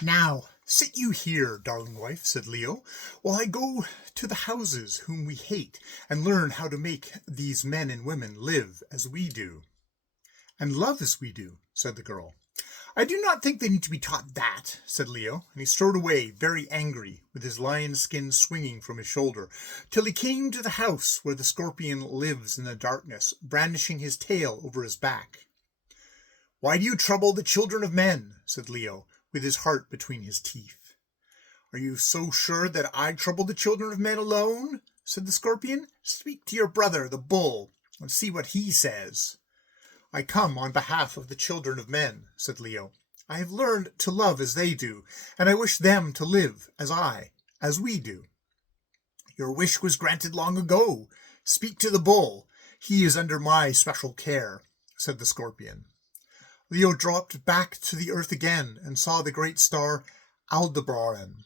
"Now, sit you here, darling wife," said Leo, "while I go to the houses whom we hate, and learn how to make these men and women live as we do." "And love as we do," said the girl. "I do not think they need to be taught that," said Leo, and he strode away, very angry, with his lion skin swinging from his shoulder, till he came to the house where the scorpion lives in the darkness, brandishing his tail over his back. "Why do you trouble the children of men?" said Leo, with his heart between his teeth. "Are you so sure that I trouble the children of men alone?" said the scorpion. "Speak to your brother, the bull, and see what he says." "I come on behalf of the children of men," said Leo. "I have learned to love as they do, and I wish them to live as we do." "Your wish was granted long ago. Speak to the bull. He is under my special care," said the scorpion. Leo dropped back to the earth again and saw the great star Aldebaran,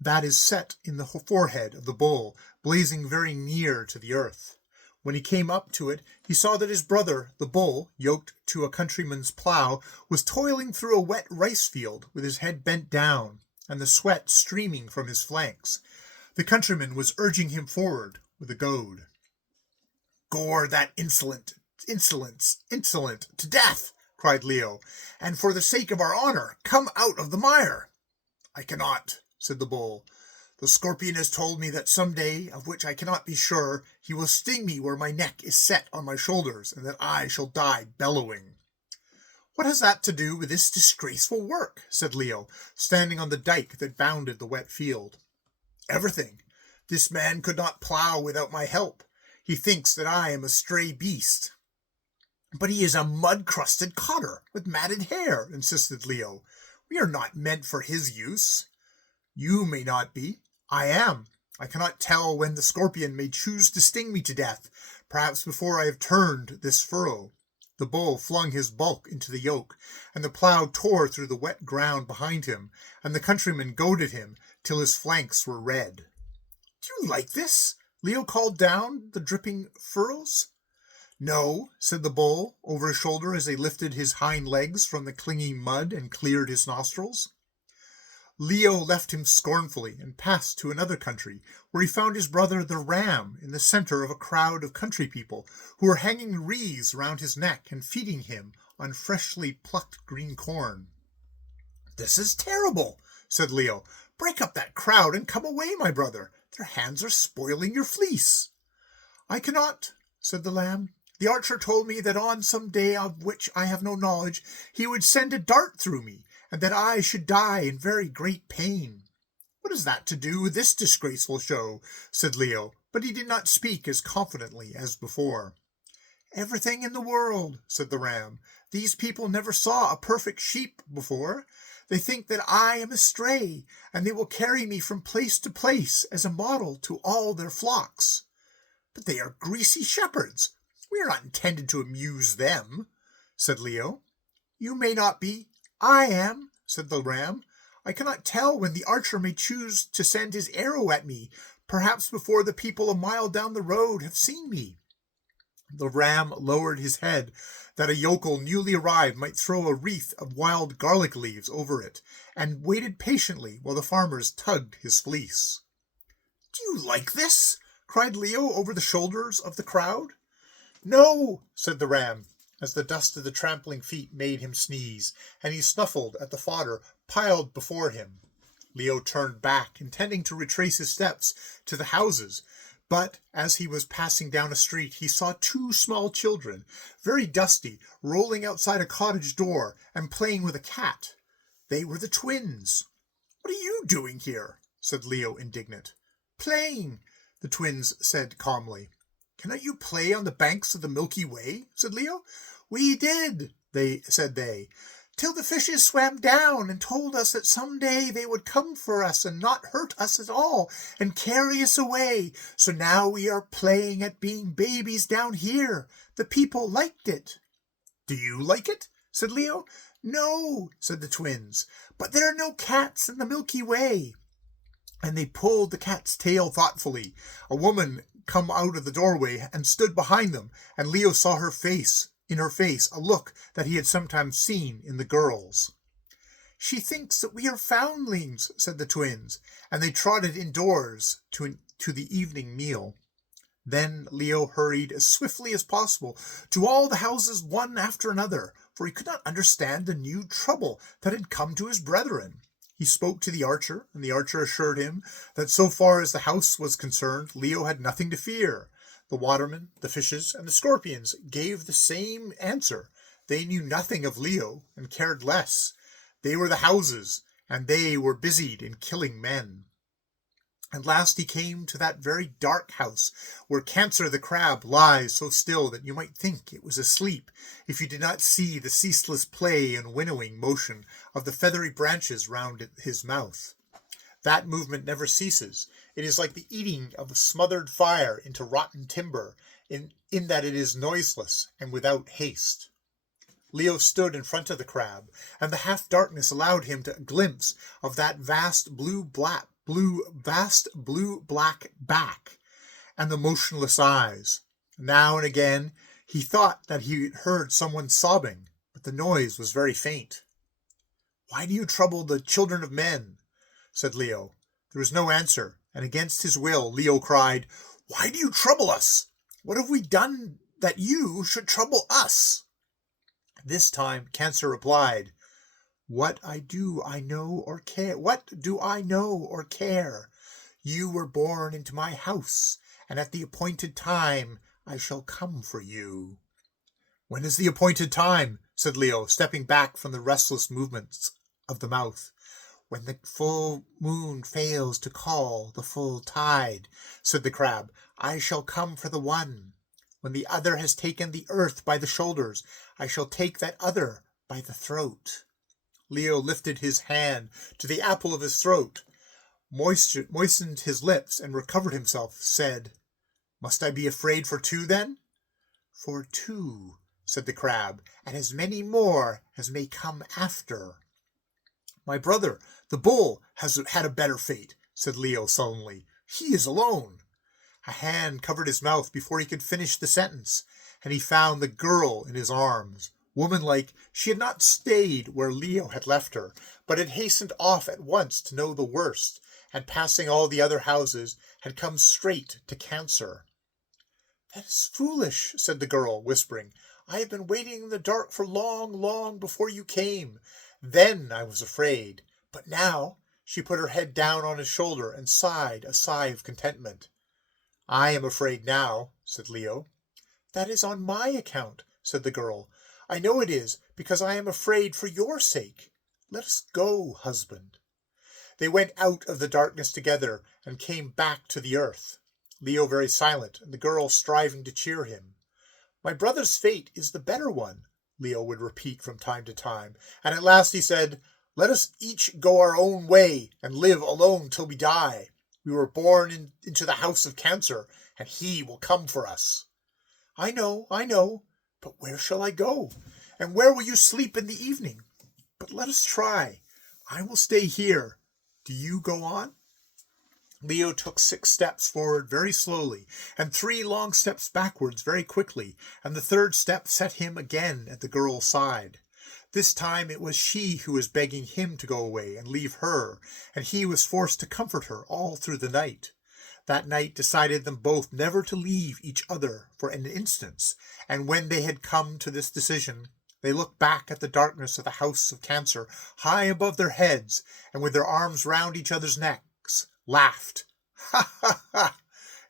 that is set in the forehead of the bull, blazing very near to the earth. When he came up to it, he saw that his brother, the bull, yoked to a countryman's plough, was toiling through a wet rice field with his head bent down and the sweat streaming from his flanks. The countryman was urging him forward with a goad. "Gore that insolent to death!" cried Leo, "and for the sake of our honor, come out of the mire." "I cannot," said the bull. "The scorpion has told me that some day, of which I cannot be sure, he will sting me where my neck is set on my shoulders, and that I shall die bellowing." "What has that to do with this disgraceful work?" said Leo, standing on the dike that bounded the wet field. "Everything. This man could not plough without my help. He thinks that I am a stray beast." "But he is a mud-crusted cotter with matted hair," insisted Leo. "We are not meant for his use." "You may not be. I am. I cannot tell when the scorpion may choose to sting me to death, perhaps before I have turned this furrow." The bull flung his bulk into the yoke, and the plough tore through the wet ground behind him, and the countryman goaded him till his flanks were red. "Do you like this?" Leo called down the dripping furrows. "No," said the bull over his shoulder as he lifted his hind legs from the clinging mud and cleared his nostrils. Leo left him scornfully and passed to another country, where he found his brother the ram in the center of a crowd of country people who were hanging wreaths round his neck and feeding him on freshly plucked green corn. "This is terrible," said Leo. "Break up that crowd and come away, my brother. Their hands are spoiling your fleece." "I cannot," said the lamb. "The archer told me that on some day of which I have no knowledge he would send a dart through me, and that I should die in very great pain." "What has that to do with this disgraceful show?" said Leo, but he did not speak as confidently as before. "Everything in the world," said the ram. "These people never saw a perfect sheep before. They think that I am a stray, and they will carry me from place to place as a model to all their flocks." "But they are greasy shepherds. We are not intended to amuse them," said Leo. "You may not be. I am," said the ram. "I cannot tell when the archer may choose to send his arrow at me, perhaps before the people a mile down the road have seen me." The ram lowered his head, that a yokel newly arrived might throw a wreath of wild garlic leaves over it, and waited patiently while the farmers tugged his fleece. "Do you like this?" cried Leo over the shoulders of the crowd. "No," said the ram, as the dust of the trampling feet made him sneeze, and he snuffled at the fodder piled before him. Leo turned back, intending to retrace his steps to the houses, but as he was passing down a street he saw two small children, very dusty, rolling outside a cottage door and playing with a cat. They were the twins. "What are you doing here?" said Leo, indignant. "Playing," the twins said calmly. "Cannot you play on the banks of the Milky Way?" said Leo. "We did," said they, "till the fishes swam down and told us that some day they would come for us and not hurt us at all and carry us away. So now we are playing at being babies down here. The people liked it." "Do you like it?" said Leo. "No," said the twins, "but there are no cats in the Milky Way." And they pulled the cat's tail thoughtfully. A woman come out of the doorway and stood behind them, and Leo saw in her face a look that he had sometimes seen in the girls. She thinks that we are foundlings, said the twins, and they trotted indoors to the evening meal. Then Leo hurried as swiftly as possible to all the houses one after another, for he could not understand the new trouble that had come to his brethren. He spoke to the archer, and the archer assured him that so far as the house was concerned, Leo had nothing to fear. The watermen, the fishes, and the scorpions gave the same answer. They knew nothing of Leo, and cared less. They were the houses, and they were busied in killing men. At last he came to that very dark house, where Cancer the crab lies so still that you might think it was asleep, if you did not see the ceaseless play and winnowing motion of the feathery branches round his mouth. That movement never ceases. It is like the eating of a smothered fire into rotten timber, in that it is noiseless and without haste. Leo stood in front of the crab, and the half-darkness allowed him a glimpse of that vast blue-black back, and the motionless eyes. Now and again he thought that he heard someone sobbing, but the noise was very faint. "Why do you trouble the children of men?" said Leo. There was no answer, and against his will Leo cried, "Why do you trouble us? What have we done that you should trouble us?" This time Cancer replied, What do I know or care? You were born into my house, and at the appointed time I shall come for you." "When is the appointed time?" said Leo, stepping back from the restless movements of the mouth. "When the full moon fails to call the full tide," said the crab. "I shall come for the one. When the other has taken the earth by the shoulders, I shall take that other by the throat." Leo lifted his hand to the apple of his throat, moistened his lips, and recovered himself, said, "Must I be afraid for two, then?" "For two," said the crab, "and as many more as may come after." "My brother, the bull, has had a better fate," said Leo sullenly. "He is alone." A hand covered his mouth before he could finish the sentence, and he found the girl in his arms. Womanlike, she had not stayed where Leo had left her, but had hastened off at once to know the worst, and passing all the other houses, had come straight to Cancer. "That is foolish," said the girl, whispering. "I have been waiting in the dark for long before you came. Then I was afraid, but now—" She put her head down on his shoulder and sighed a sigh of contentment. "I am afraid now," said Leo. "That is on my account," said the girl. "I know it is, because I am afraid for your sake. Let us go, husband." They went out of the darkness together and came back to the earth, Leo very silent, and the girl striving to cheer him. "My brother's fate is the better one," Leo would repeat from time to time, and at last he said, "Let us each go our own way and live alone till we die. We were born into the house of Cancer, and he will come for us." I know, but where shall I go? And where will you sleep in the evening? But let us try. I will stay here. Do you go on?" Leo took 6 steps forward very slowly, and 3 long steps backwards very quickly, and the 3rd step set him again at the girl's side. This time it was she who was begging him to go away and leave her, and he was forced to comfort her all through the night. That night decided them both never to leave each other for an instant, and when they had come to this decision, they looked back at the darkness of the house of Cancer high above their heads, and with their arms round each other's necks, laughed. Ha ha ha!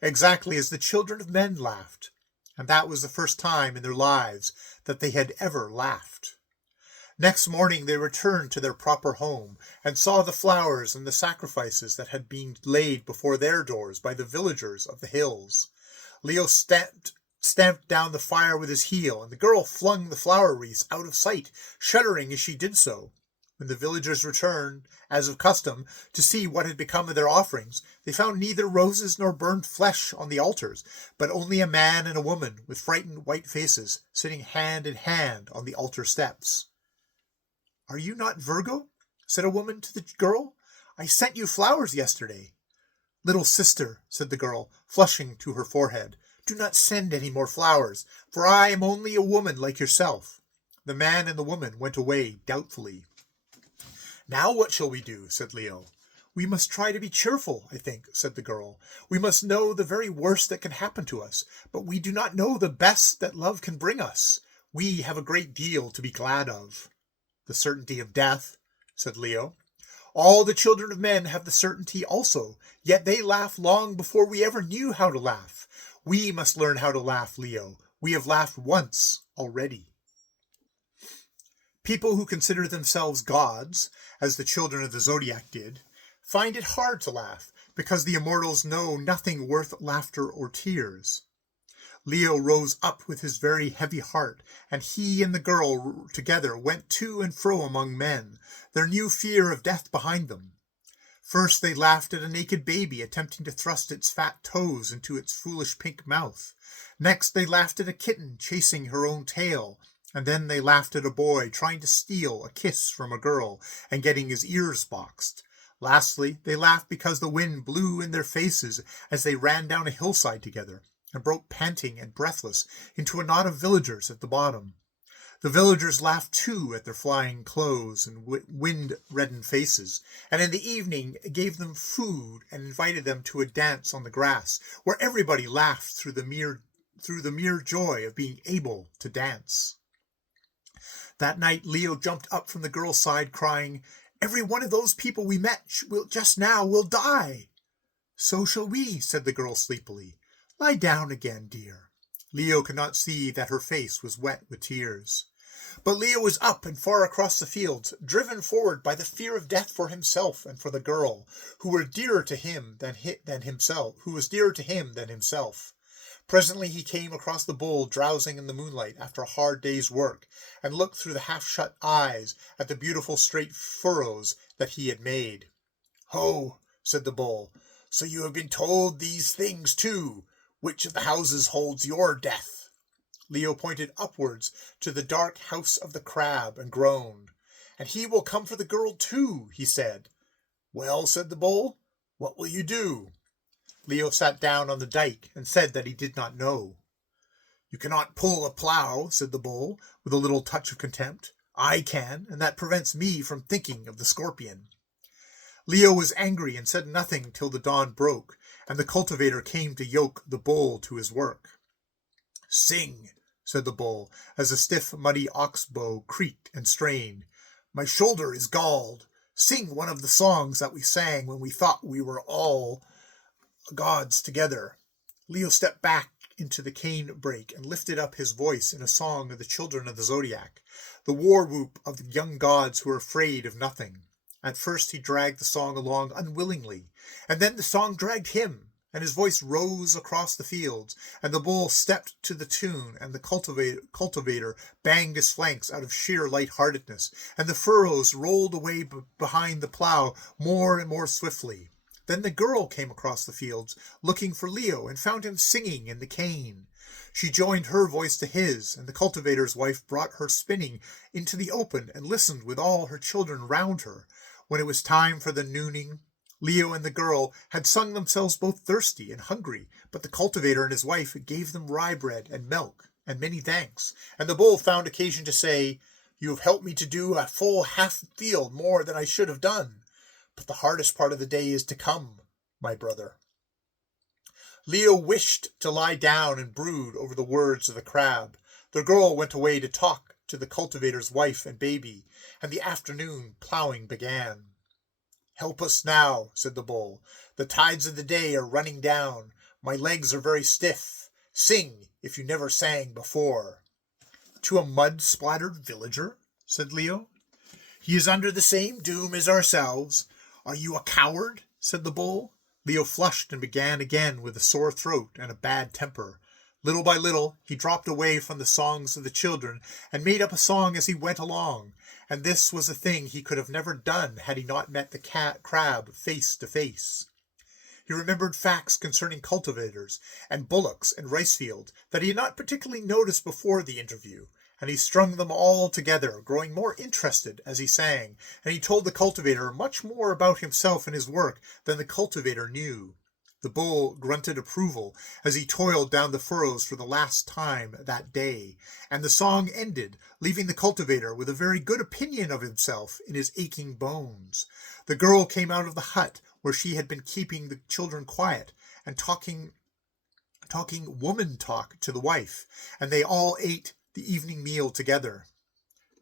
Exactly as the children of men laughed, and that was the first time in their lives that they had ever laughed. Next morning they returned to their proper home, and saw the flowers and the sacrifices that had been laid before their doors by the villagers of the hills. Leo stamped down the fire with his heel, and the girl flung the flower wreaths out of sight, shuddering as she did so. When the villagers returned, as of custom, to see what had become of their offerings, they found neither roses nor burned flesh on the altars, but only a man and a woman with frightened white faces sitting hand in hand on the altar steps. "Are you not Virgo?" said a woman to the girl. "I sent you flowers yesterday." "Little sister," said the girl, flushing to her forehead, "do not send any more flowers, for I am only a woman like yourself." The man and the woman went away doubtfully. Now what shall we do? Said Leo. We must try to be cheerful, I think, said the girl. We must know the very worst that can happen to us, but we do not know the best that love can bring us. We have a great deal to be glad of. The certainty of death, said Leo. All the children of men have the certainty also, yet they laugh long before we ever knew how to laugh. We must learn how to laugh, Leo. We have laughed once already. People who consider themselves gods, as the children of the zodiac did, find it hard to laugh, because the immortals know nothing worth laughter or tears. Leo rose up with his very heavy heart, and he and the girl together went to and fro among men, their new fear of death behind them. First they laughed at a naked baby attempting to thrust its fat toes into its foolish pink mouth. Next they laughed at a kitten chasing her own tail, and then they laughed at a boy trying to steal a kiss from a girl and getting his ears boxed. Lastly, they laughed because the wind blew in their faces as they ran down a hillside together, and broke panting and breathless into a knot of villagers at the bottom. The villagers laughed too at their flying clothes and wind-reddened faces, and in the evening gave them food and invited them to a dance on the grass, where everybody laughed through the mere joy of being able to dance. That night Leo jumped up from the girl's side, crying, "Every one of those people we met just now will die." "So shall we," said the girl sleepily. "Lie down again, dear." Leo could not see that her face was wet with tears. But Leo was up and far across the fields, driven forward by the fear of death for himself and for the girl, who was dearer to him than himself. Presently he came across the bull drowsing in the moonlight after a hard day's work, and looked through the half-shut eyes at the beautiful straight furrows that he had made. "Ho," said the bull, "so you have been told these things too. Which of the houses holds your death?" Leo pointed upwards to the dark house of the crab and groaned. "And he will come for the girl too," he said. "Well," said the bull, "what will you do?" Leo sat down on the dike and said that he did not know. "You cannot pull a plough," said the bull, with a little touch of contempt. "I can, and that prevents me from thinking of the scorpion." Leo was angry and said nothing till the dawn broke, and the cultivator came to yoke the bull to his work. "Sing," said the bull, as a stiff, muddy ox bow creaked and strained. "My shoulder is galled. Sing one of the songs that we sang when we thought we were all gods together." Leo stepped back into the cane brake and lifted up his voice in a song of the children of the zodiac, the war whoop of the young gods who are afraid of nothing. At first he dragged the song along unwillingly, and then the song dragged him, and his voice rose across the fields, and the bull stepped to the tune, and the cultivator banged his flanks out of sheer light-heartedness, and the furrows rolled away behind the plough more and more swiftly. Then the girl came across the fields, looking for Leo, and found him singing in the cane. She joined her voice to his, and the cultivator's wife brought her spinning into the open and listened with all her children round her. When it was time for the nooning, Leo and the girl had sung themselves both thirsty and hungry, but the cultivator and his wife gave them rye bread and milk and many thanks, and the bull found occasion to say, "You have helped me to do a full half field more than I should have done. But the hardest part of the day is to come, my brother." Leo wished to lie down and brood over the words of the crab. The girl went away to talk to the cultivator's wife and baby, and the afternoon ploughing began. "Help us now," said the bull. "The tides of the day are running down. My legs are very stiff. Sing, if you never sang before." "To a mud-splattered villager?" said Leo. "He is under the same doom as ourselves. Are you a coward?" said the bull. Leo flushed and began again with a sore throat and a bad temper. Little by little he dropped away from the songs of the children and made up a song as he went along, and this was a thing he could have never done had he not met the crab face to face. He remembered facts concerning cultivators and bullocks and rice fields that he had not particularly noticed before the interview, and he strung them all together, growing more interested as he sang, and he told the cultivator much more about himself and his work than the cultivator knew. The bull grunted approval as he toiled down the furrows for the last time that day, and the song ended, leaving the cultivator with a very good opinion of himself in his aching bones. The girl came out of the hut where she had been keeping the children quiet and talking woman talk to the wife, and they all ate the evening meal together.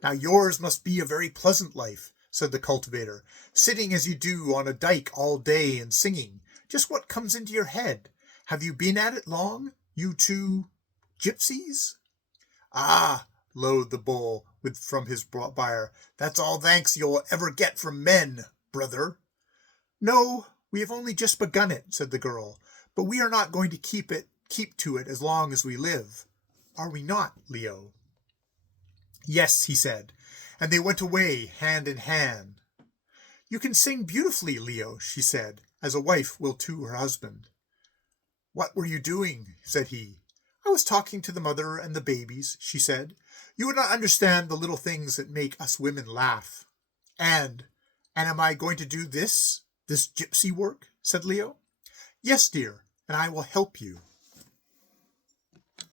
"Now yours must be a very pleasant life," said the cultivator, "sitting as you do on a dike all day and singing. Just what comes into your head? Have you been at it long, you two gypsies?" "Ah," lowed the bull from his byre, "that's all thanks you'll ever get from men, brother." "No, we have only just begun it," said the girl, "but we are not going to keep to it as long as we live. Are we not, Leo?" "Yes," he said, and they went away hand in hand. "You can sing beautifully, Leo," she said, as a wife will to her husband. "What were you doing?" said he. "I was talking to the mother and the babies," she said. "You would not understand the little things that make us women laugh." And am I going to do this gypsy work?" said Leo. "Yes, dear, and I will help you."